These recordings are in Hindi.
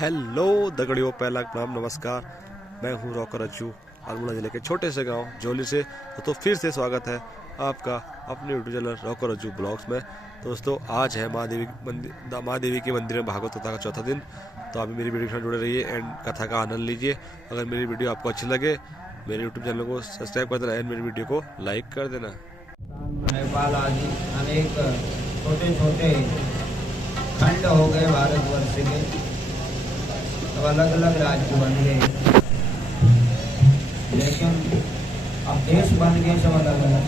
हेलो दगड़ियों, पहला प्रणाम, नमस्कार। मैं हूं रॉकर अज्जू, अल्मोड़ा जिले के छोटे से गांव जोली से। तो फिर से स्वागत है आपका अपने YouTube channel rocker Ajju blogs में। दोस्तों, आज है माँ देवी के मंदिर में भागवत कथा का चौथा दिन। तो आप मेरी वीडियो के साथ जुड़े रहिए एंड कथा का आनंद लीजिए। अगर मेरी वीडियो आपको अच्छी लगे, मेरे यूट्यूब चैनल को सब्सक्राइब कर देना एंड मेरी वीडियो को लाइक कर देना। नेपाल आदि अनेक छोटे छोटे खंड हो गए भारतवर्ष के, अब अलग अलग राज्य बन गए, लेकिन अब देश बन गए सब अलग अलग।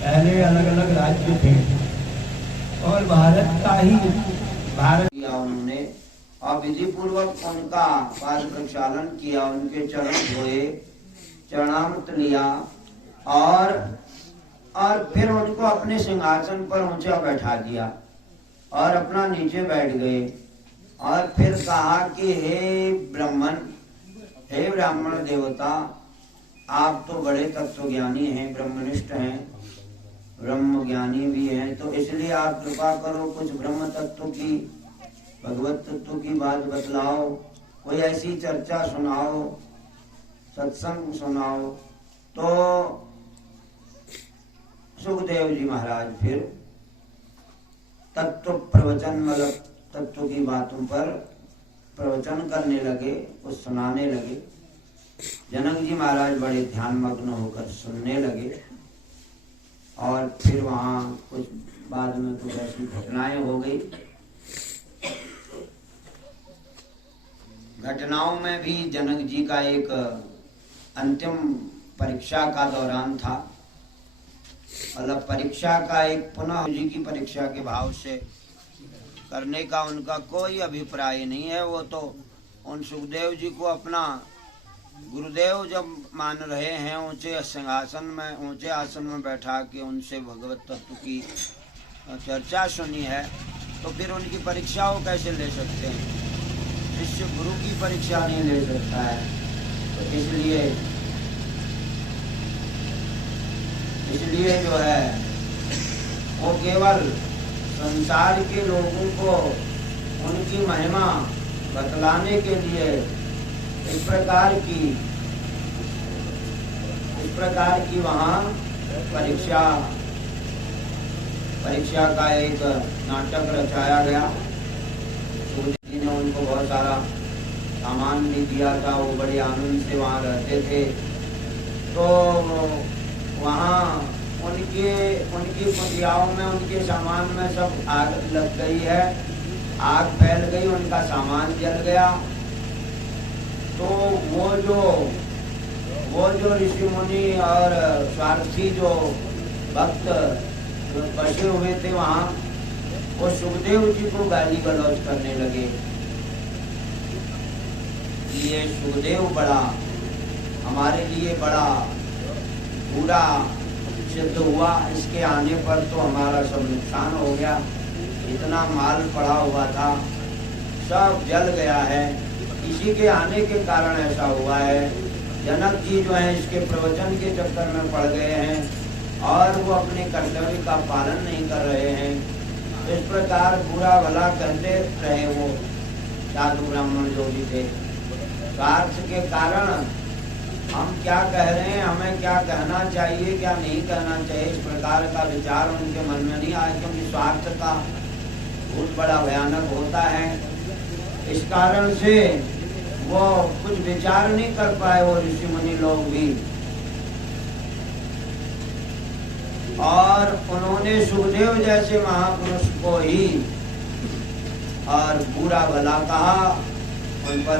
पहले अलग अलग राज्य थे और भारत का ही भारत किया उन्होंने, और विधि पूर्वक उनका पाद प्रक्षालन किया, उनके चरण धोए, चरणामृत लिया और फिर उनको अपने सिंहासन पर ऊंचा बैठा दिया और अपना नीचे बैठ गए। और फिर कहा कि हे ब्राह्मण, हे ब्राह्मण देवता, आप तो बड़े तत्वज्ञानी हैं, ब्रह्मनिष्ठ हैं, ब्रह्म ज्ञानी भी हैं, तो इसलिए आप कृपा करो, कुछ ब्रह्म तत्व की, भगवत तत्व की बात बतलाओ, कोई ऐसी चर्चा सुनाओ, सत्संग सुनाओ। तो सुखदेव जी महाराज फिर तत्व प्रवचन, मतलब तत्व की बातों पर प्रवचन करने लगे, कुछ सुनाने लगे। जनक जी महाराज बड़े ध्यान मग्न होकर सुनने लगे। और फिर वहां कुछ बाद में कुछ ऐसी घटनाएं हो गई। घटनाओं में भी जनक जी का एक अंतिम परीक्षा का दौरान था, मतलब परीक्षा का एक पुनः जी की परीक्षा के भाव से करने का उनका कोई अभिप्राय नहीं है। वो तो उन सुखदेव जी को अपना गुरुदेव जब मान रहे हैं, ऊंचे सिंहासन में, ऊंचे आसन में बैठा के उनसे भगवत तत्व की चर्चा सुनी है, तो फिर उनकी परीक्षा वो कैसे ले सकते हैं? शिष्य गुरु की परीक्षा नहीं ले सकता है। तो इसलिए जो है वो केवल संसार के लोगों को उनकी महिमा बतलाने के लिए इस प्रकार की वहाँ परीक्षा का एक नाटक रचाया गया। जी ने उनको बहुत सारा सामान भी दिया था, वो बड़े आनंद से वहाँ रहते थे। तो वहाँ उनकी कुटियाओं में, उनके सामान में सब आग लग गई है, आग फैल गई, उनका सामान जल गया। तो वो जो ऋषि मुनि और स्वार्थी जो भक्त बचे हुए थे वहाँ, वो सुखदेव जी को गाली गलौज करने लगे। ये सुखदेव बड़ा हमारे लिए बड़ा बुरा सिद्ध हुआ, इसके आने पर तो हमारा सब नुकसान हो गया, इतना माल पड़ा हुआ था सब जल गया है, इसी के आने के कारण ऐसा हुआ है। जनक जी जो है इसके प्रवचन के चक्कर में पड़ गए हैं और वो अपने कर्तव्य का पालन नहीं कर रहे हैं। इस प्रकार बुरा भला कहते रहे वो साधु ब्राह्मण जो भी थे। स्वार्थ के कारण हम क्या कह रहे हैं, हमें क्या कहना चाहिए, क्या नहीं कहना चाहिए, इस प्रकार का विचार उनके मन में नहीं आया, क्योंकि स्वार्थ का बहुत बड़ा भयानक होता है। इस कारण से वो कुछ विचार नहीं कर पाए वो ऋषि मुनि लोग भी, और उन्होंने सुखदेव जैसे महापुरुष को ही और बुरा भला कहा, उन पर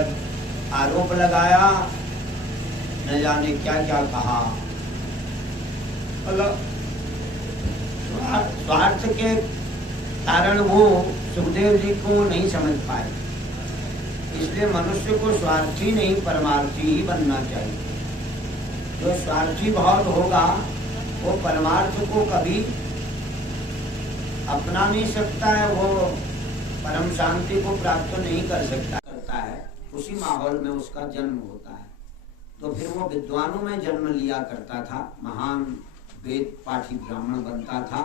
आरोप लगाया, न जाने क्या क्या कहा। मतलब स्वार्थ के कारण वो सुखदेव जी को नहीं समझ पाए। इसलिए मनुष्य को स्वार्थी नहीं परमार्थी ही बनना चाहिए। जो स्वार्थी बहुत होगा वो परमार्थ को कभी अपना नहीं सकता है, वो परम शांति को प्राप्त नहीं कर सकता करता है। उसी माहौल में उसका जन्म होता है। तो फिर वो विद्वानों में जन्म लिया करता था, महान वेद पाठी ब्राह्मण बनता था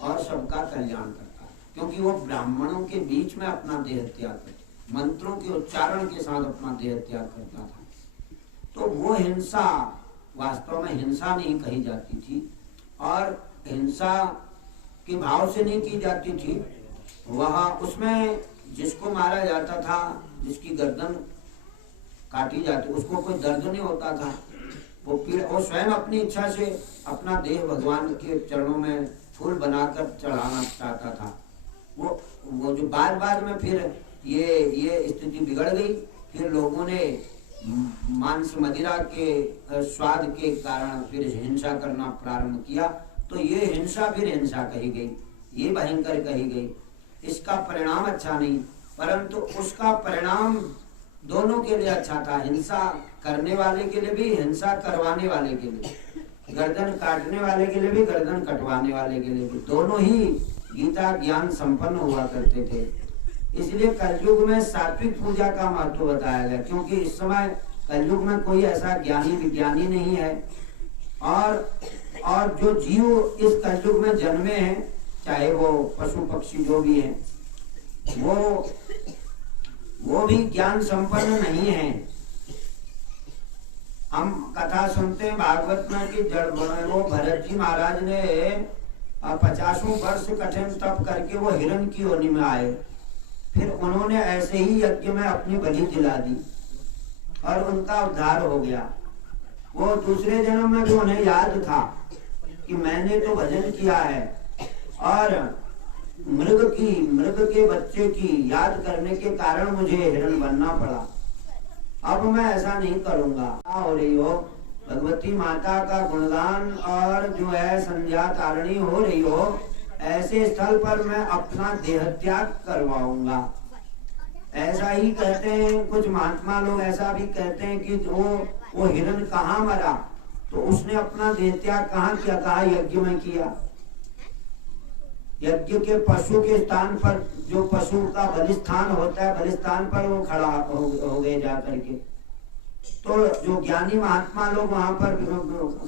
और सबका कल्याण करता था, क्योंकि वो ब्राह्मणों के बीच में अपना देह त्याग करता। मंत्रों के उच्चारण के साथ अपना देह त्याग करता था। तो वो हिंसा वास्तव में हिंसा नहीं कही जाती थी और हिंसा के भाव से नहीं की जाती थी। वह उसमें जिसको मारा जाता था, जिसकी गर्दन काटी जाती, उसको कोई दर्द नहीं होता था। वो स्वयं अपनी इच्छा से अपना देह भगवान के चरणों में फूल बनाकर चढ़ाना चाहता था। वो जो बाद में फिर ये स्थिति बिगड़ गई। फिर लोगों ने मांस मदिरा के स्वाद के कारण फिर हिंसा करना प्रारंभ किया। तो ये हिंसा फिर हिंसा कही गई, ये भयंकर कही गई। इसका परिणाम अच्छा नहीं, परंतु उसका परिणाम दोनों के लिए अच्छा था। हिंसा करने वाले के लिए भी, हिंसा करवाने वाले के लिए, गर्दन काटने वाले के लिए भी, गर्दन कटवाने वाले के लिए भी, दोनों ही गीता ज्ञान संपन्न हुआ करते थे। इसलिए कलयुग में सात्विक पूजा का महत्व बताया गया, क्योंकि इस समय कलयुग में कोई ऐसा ज्ञानी विज्ञानी नहीं है। और जो जीव इस कलयुग में जन्मे हैं, चाहे वो पशु पक्षी जो भी हैं, वो भी ज्ञान संपन्न नहीं है। हम कथा सुनते हैं भागवत में कि वो भरत जी महाराज ने 50 वर्ष कठिन तप करके वो हिरण की योनि में आए। फिर उन्होंने ऐसे ही यज्ञ में अपनी बलि दिला दी और उनका उद्धार हो गया। वो दूसरे जन्म में भी उन्हें याद था कि मैंने तो भजन किया है, और मृग के बच्चे की याद करने के कारण मुझे हिरण बनना पड़ा। अब मैं ऐसा नहीं करूंगा। हो रही हो भगवती माता का गुणगान और जो है संध्या तारणी हो रही हो, ऐसे स्थल पर मैं अपना देह त्याग करवाऊंगा। ऐसा ही कहते हैं कुछ महात्मा लोग, ऐसा भी कहते हैं कि वो हिरण कहाँ मरा, तो उसने अपना देह त्याग कहाँ किया? कहा यज्ञ में किया। यज्ञ के पशु के स्थान पर, जो पशु का बलिस्थान होता है, बलिस्थान पर वो खड़ा हो गए जा करके। तो जो ज्ञानी महात्मा लोग वहां पर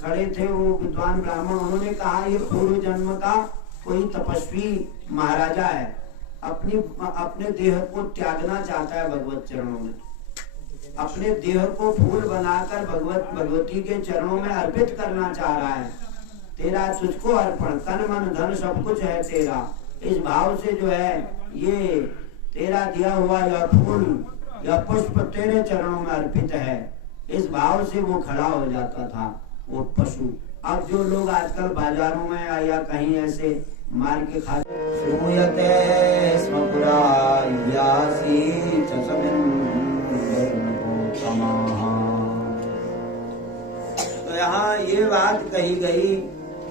खड़े थे, वो विद्वान ब्राह्मण, उन्होंने कहा ये पूर्व जन्म का कोई तपस्वी महाराजा है, अपने देह को त्यागना चाहता है भगवत चरणों में, अपने देह को फूल बनाकर भगवती के चरणों में अर्पित करना चाह रहा है। तेरा तुझको अर्पण, तन मन धन सब कुछ है तेरा। इस भाव से जो है ये तेरा दिया हुआ यह फूल, यह पुष्प तेरे चरणों में अर्पित है, इस भाव से वो खड़ा हो जाता था वो पशु। अब जो लोग आजकल बाजारों में या कहीं ऐसे मार के खाते, तो यहाँ ये बात कही गई।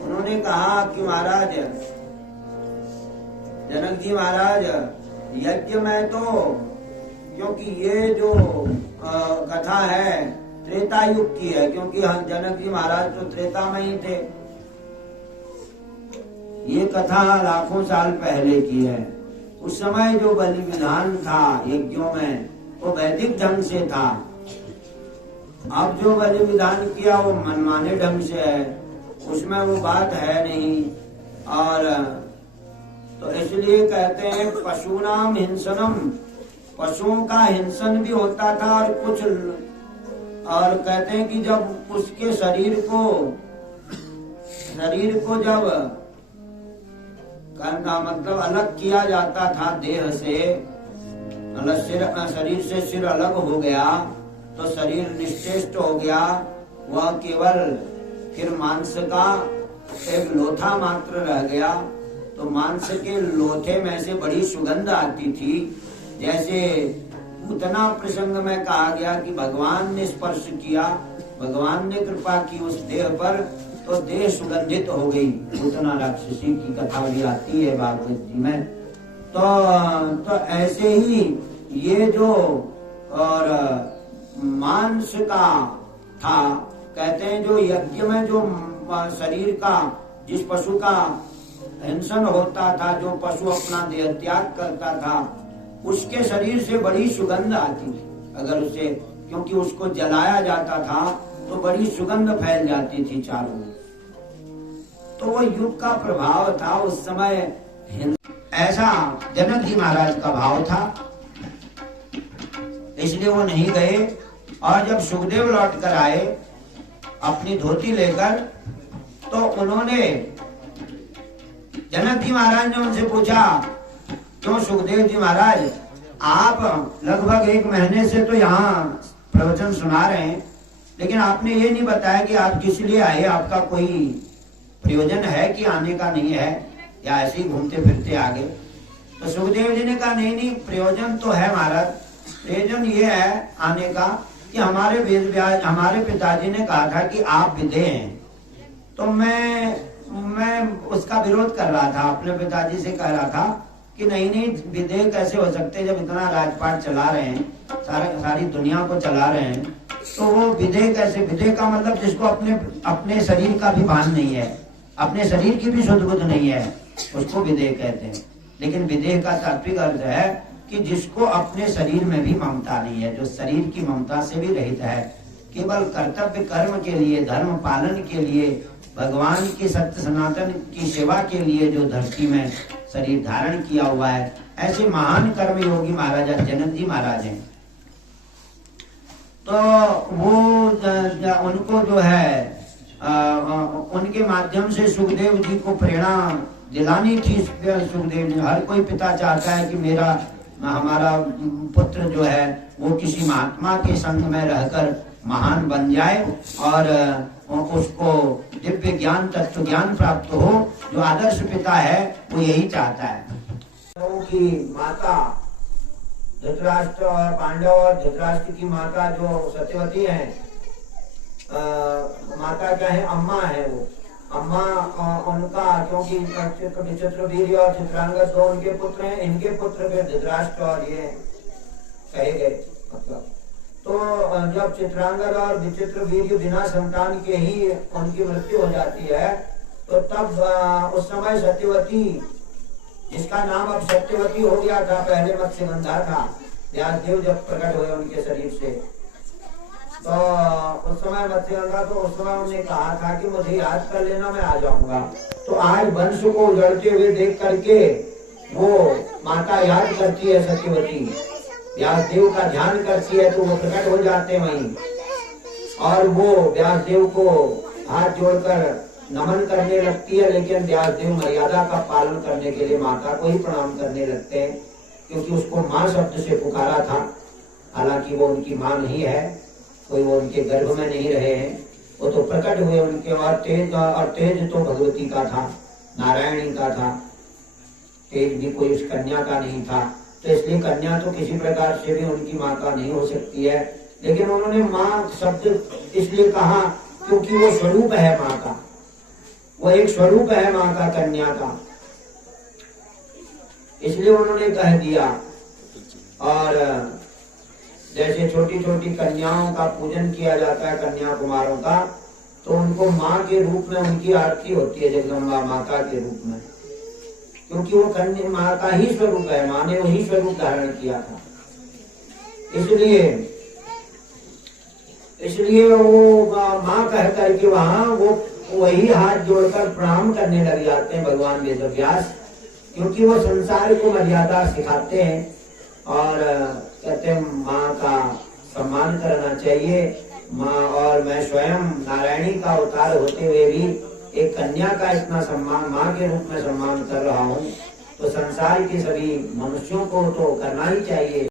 उन्होंने कहा कि महाराज जनक जी महाराज, यज्ञ में तो, क्योंकि ये जो कथा है त्रेता युग की है, क्योंकि हम जनक जी महाराज तो त्रेता में ही थे। ये कथा लाखों साल पहले की है। उस समय जो बलि विधान था यज्ञों में, वो वैदिक ढंग से था। अब जो बलि विधान किया वो मनमाने ढंग से है, उसमें वो बात है नहीं। और तो इसलिए कहते हैं पशुनाम हिंसनम, पशुओं का हिंसन भी होता था। और कहते हैं कि जब उसके शरीर को जब करना मतलब अलग किया जाता था देह से, शरीर से सिर अलग हो गया तो शरीर निश्चेष्ट हो गया। वह केवल फिर मांस का एक लोथा मात्र रह गया। तो मांस के लोथे में से बड़ी सुगंध आती थी। जैसे उतना प्रसंग में कहा गया कि भगवान ने स्पर्श किया, भगवान ने कृपा की उस देह पर, तो देह सुगंधित हो गई। उतना राक्षसी की कथा भी आती है भागवत जी में। तो ऐसे ही ये जो और मांस का था, कहते हैं जो यज्ञ में जो शरीर का, जिस पशु का हिंसन होता था, जो पशु अपना देह त्याग करता था, उसके शरीर से बड़ी सुगंध आती थी। अगर उसे, क्योंकि उसको जलाया जाता था तो बड़ी सुगंध फैल जाती थी चारों ओर। तो वो युग का प्रभाव था उस समय। ऐसा जनक जी महाराज का भाव था। इसलिए वो नहीं गए। और जब सुखदेव लौट कर आए अपनी धोती लेकर, तो उन्होंने, जनक जी महाराज ने उनसे पूछा, क्यों सुखदेव जी महाराज, आप लगभग 1 महीने से तो यहाँ प्रवचन सुना रहे हैं, लेकिन आपने ये नहीं बताया कि आप किस लिए आए, आपका कोई प्रयोजन है कि आने का नहीं है, या ऐसे ही घूमते फिरते आ गए। तो सुखदेव जी ने कहा, नहीं, प्रयोजन तो है महाराज। प्रयोजन ये है आने का कि हमारे पिताजी ने कहा था कि आप विधेय हैं, तो मैं उसका विरोध कर रहा था, अपने पिताजी से कह रहा था कि नहीं, विधेय कैसे हो सकते, जब इतना राजपाट चला रहे हैं, सारी दुनिया को चला रहे हैं, तो वो विधेय कैसे। विधेय का मतलब जिसको अपने शरीर का भी भान नहीं है, अपने शरीर की भी शुद्ध बुद्ध नहीं है, उसको विधेय कहते हैं। लेकिन विधेय का तात्विक अर्थ है कि जिसको अपने शरीर में भी ममता नहीं है, जो शरीर की ममता से भी रहित है, केवल कर्तव्य कर्म के लिए, धर्म पालन के लिए, भगवान की सत्य सनातन की सेवा के लिए जो धरती में शरीर धारण किया हुआ है, ऐसे महान कर्म योगी महाराजा जनक जी महाराज हैं। तो वो उनको जो है उनके माध्यम से सुखदेव जी को प्रेरणा दिलानी थी। सुखदेव जी, हर कोई पिता चाहता है कि हमारा पुत्र जो है वो किसी महात्मा के संग में रहकर महान बन जाए और उसको दिव्य ज्ञान, तत्व ज्ञान प्राप्त हो। जो आदर्श पिता है वो यही चाहता है। कि माता धृतराष्ट्र और पांडव और धृतराष्ट्र की माता जो सत्यवती है, माता क्या है, अम्मा है वो अम्मा। उनका क्योंकि विचित्रवीर्य और चित्रांगद दो उनके पुत्र हैं, इनके पुत्र फिर धृतराष्ट्र और ये कहे गए। मतलब तो जब चित्रांगद और विचित्रवीर्य बिना संतान के ही उनकी मृत्यु हो जाती है, तो तब उस समय सत्यवती, जिसका नाम अब सत्यवती हो गया था, पहले मत्स्यगंधा था, व्यासदेव जब प्रकट हुए उनके शरीर से, तो उस समय मत्स्यगंधा, तो उस समय उन्होंने कहा था कि मुझे याद कर लेना, मैं आ जाऊंगा। तो आज वंश को उजड़ते हुए देख करके वो माता याद करती है, सत्यवती व्यासदेव का ध्यान करती है, तो वो प्रकट हो जाते हैं वहीं, और वो व्यासदेव को हाथ जोड़कर नमन करने लगती है। लेकिन व्यासदेव मर्यादा का पालन करने के लिए माता को ही प्रणाम करने लगते हैं, क्योंकि उसको माँ शब्द से पुकारा था। हालांकि वो उनकी माँ नहीं है, कोई वो उनके गर्भ में नहीं रहे हैं, वो तो प्रकट हुए उनके। और तेज तो भगवती का था, नारायणी का था, तेज भी कोई उस कन्या का नहीं था। तो इसलिए कन्या तो किसी प्रकार से भी उनकी माँ का नहीं हो सकती है। लेकिन उन्होंने माँ शब्द इसलिए कहा क्योंकि वो स्वरूप है माँ का, वो एक स्वरूप है माँ का, कन्या का, इसलिए उन्होंने कह दिया। और जैसे छोटी छोटी कन्याओं का पूजन किया जाता है, कन्या कुमारों का, तो उनको माँ के रूप में उनकी आरती होती है, जगदम्बा माता के रूप में, क्योंकि वो कन्या माँ का ही स्वरूप है, माँ ने वही स्वरूप धारण किया था। इसलिए वो माँ कह करके वहां वो वही हाथ जोड़कर प्रणाम करने लग जाते हैं भगवान वेदव्यास, क्योंकि वो संसार को मर्यादा सिखाते हैं और कहते हैं माँ का सम्मान करना चाहिए। माँ, और मैं स्वयं नारायणी का अवतार होते हुए भी एक कन्या का इतना सम्मान, माँ के रूप में सम्मान कर रहा हूँ, तो संसार के सभी मनुष्यों को तो करना ही चाहिए।